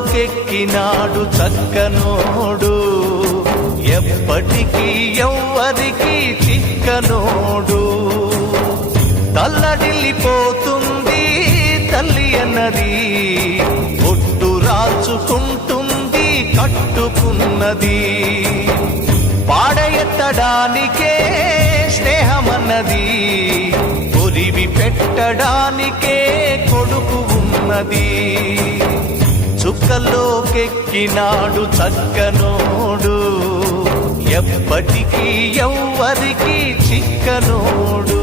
చుక్కలోకెక్కినాడు చక్కనోడు, ఎప్పటికీ ఎవ్వరికి చిక్కనోడు. తల్లడిల్లిపోతుంది తల్లి అన్నది, ఒట్టు రాచుకుంటుంది కట్టుకున్నది. పాడెత్తడానికే స్నేహమన్నది, కొరివి పెట్టడానికే కొడుకు ఉన్నది. చుక్కలోకెక్కినాడు చక్కనోడు, ఎప్పటికీ ఎవ్వరికి చిక్కనోడు.